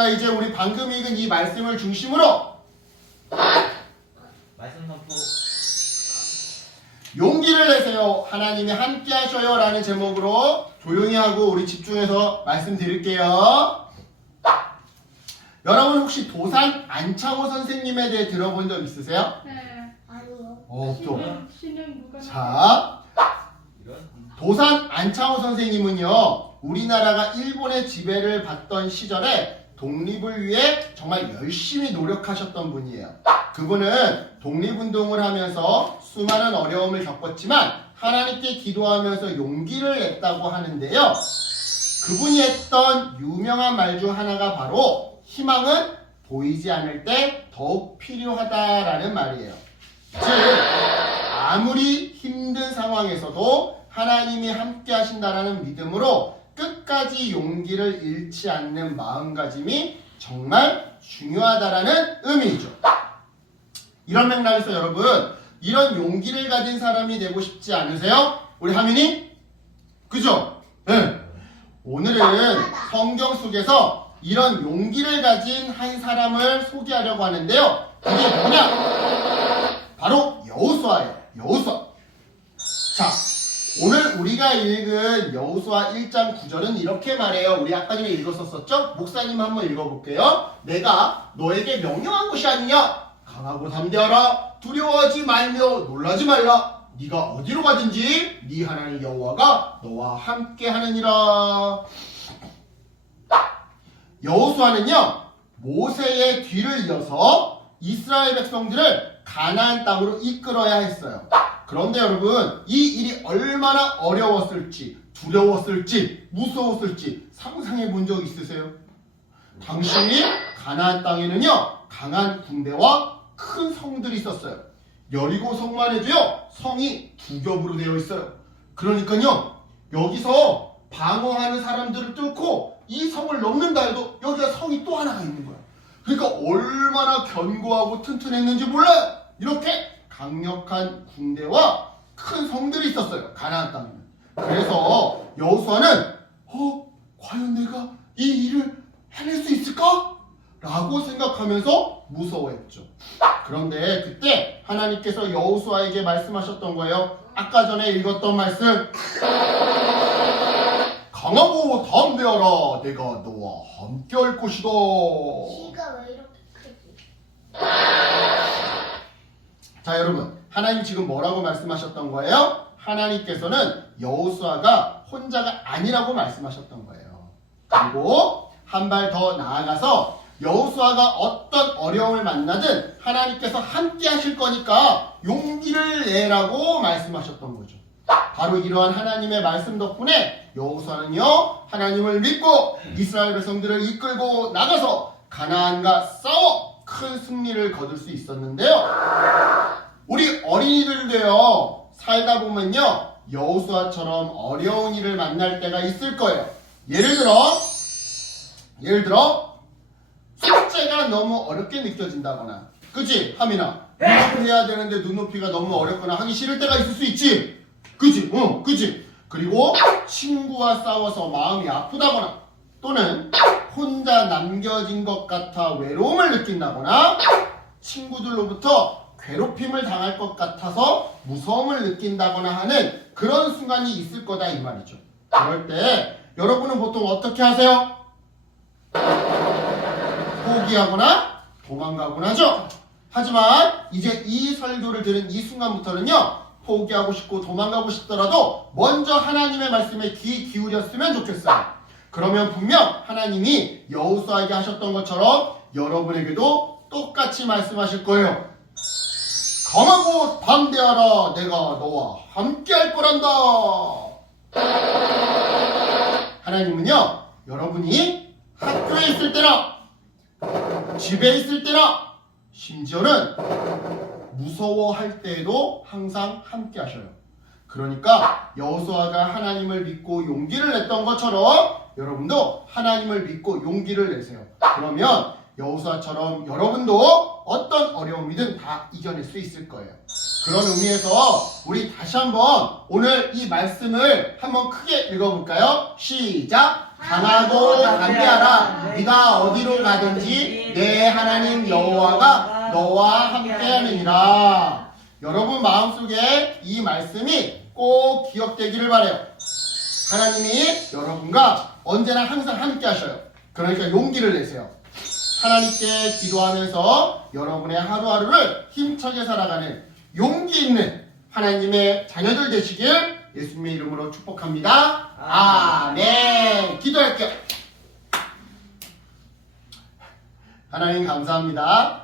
자, 이제 우리 방금 읽은 이 말씀을 중심으로 말씀 선포 용기를 내세요. 하나님이 함께 하셔요. 라는 제목으로 조용히 하고 우리 집중해서 말씀드릴게요. 여러분 혹시 도산 안창호 선생님에 대해 들어본 적 있으세요? 네. 아니요. 없죠. 신영, 신영 누가 자, 이런 도산 안창호 선생님은요, 우리나라가 일본의 지배를 받던 시절에 독립을 위해 정말 열심히 노력하셨던 분이에요. 그분은 독립운동을 하면서 수많은 어려움을 겪었지만 하나님께 기도하면서 용기를 냈다고 하는데요. 그분이 했던 유명한 말 중 하나가 바로 희망은 보이지 않을 때 더욱 필요하다라는 말이에요. 즉, 아무리 힘든 상황에서도 하나님이 함께 하신다라는 믿음으로 끝까지 용기를 잃지 않는 마음가짐이 정말 중요하다라는 의미죠. 이런 맥락에서 여러분, 이런 용기를 가진 사람이 되고 싶지 않으세요? 우리 하민이? 그죠? 네. 오늘은 성경 속에서 이런 용기를 가진 한 사람을 소개하려고 하는데요. 그게 뭐냐? 바로 여호수아예요. 여호수아. 자, 오늘 우리가 읽은 여호수아 1장 9절은 이렇게 말해요. 우리 아까 전에 읽었었었죠? 목사님 한번 읽어볼게요. 내가 너에게 명령한 것이 아니냐? 강하고 담대하라. 두려워하지 말며 놀라지 말라. 네가 어디로 가든지 네 하나님 여호와가 너와 함께 하느니라. 여호수아는요 모세의 뒤를 이어서 이스라엘 백성들을 가나안 땅으로 이끌어야 했어요. 그런데 여러분 이 일이 얼마나 어려웠을지 두려웠을지 무서웠을지 상상해 본 적 있으세요? 당신이 가나안 땅에는요 강한 군대와 큰 성들이 있었어요. 여리고 성만 해도요 성이 두 겹으로 되어 있어요. 그러니까요 여기서 방어하는 사람들을 뚫고 이 성을 넘는다 해도 여기가 성이 또 하나가 있는 거야. 그러니까 얼마나 견고하고 튼튼했는지 몰라요. 이렇게 강력한 군대와 큰 성들이 있었어요. 가나안 땅에는. 그래서 여호수아는 어 과연 내가 이 일을 해낼 수 있을까? 라고 생각하면서 무서워했죠. 그런데 그때 하나님께서 여호수아에게 말씀하셨던 거예요. 아까 전에 읽었던 말씀. 강하고 담대하라. 내가 너와 함께할 것이다. 키가 왜 이렇게 크지? 자 여러분 하나님 지금 뭐라고 말씀하셨던 거예요? 하나님께서는 여호수아가 혼자가 아니라고 말씀하셨던 거예요. 그리고 한 발 더 나아가서 여호수아가 어떤 어려움을 만나든 하나님께서 함께 하실 거니까 용기를 내라고 말씀하셨던 거죠. 바로 이러한 하나님의 말씀 덕분에 여호수아는요 하나님을 믿고 이스라엘 백성들을 이끌고 나가서 가나안과 싸워 큰 승리를 거둘 수 있었는데요. 우리 어린이들도요 살다 보면요 여호수아처럼 어려운 일을 만날 때가 있을 거예요. 예를 들어 예를 들어 숙제가 너무 어렵게 느껴진다거나 그치 하민아? 눈높이 해야 되는데 눈높이가 너무 어렵거나 하기 싫을 때가 있을 수 있지. 그치? 응 그치? 그리고 친구와 싸워서 마음이 아프다거나 또는 혼자 남겨진 것 같아 외로움을 느낀다거나 친구들로부터 괴롭힘을 당할 것 같아서 무서움을 느낀다거나 하는 그런 순간이 있을 거다 이 말이죠. 그럴 때 여러분은 보통 어떻게 하세요? 포기하거나 도망가곤 하죠. 하지만 이제 이 설교를 들은 이 순간부터는요. 포기하고 싶고 도망가고 싶더라도 먼저 하나님의 말씀에 귀 기울였으면 좋겠어요. 그러면 분명 하나님이 여호수아에게 하셨던 것처럼 여러분에게도 똑같이 말씀하실 거예요. 강하고 담대하라 내가 너와 함께 할 거란다. 하나님은요 여러분이 학교에 있을 때나 집에 있을 때나 심지어는 무서워할 때에도 항상 함께 하셔요. 그러니까 여호수아가 하나님을 믿고 용기를 냈던 것처럼 여러분도 하나님을 믿고 용기를 내세요. 그러면 여호수아처럼 여러분도 어떤 어려움이든 다 이겨낼 수 있을 거예요. 그런 의미에서 우리 다시 한번 오늘 이 말씀을 한번 크게 읽어볼까요? 시작. 강하고 담대하라. 네가 어디로 가든지 내 하나님 여호와가 너와 함께하느니라. 여러분 마음속에 이 말씀이 꼭 기억되기를 바래요. 하나님이 여러분과 언제나 항상 함께 하셔요. 그러니까 용기를 내세요. 하나님께 기도하면서 여러분의 하루하루를 힘차게 살아가는 용기 있는 하나님의 자녀들 되시길 예수님의 이름으로 축복합니다. 아멘. 기도할게요. 하나님 감사합니다.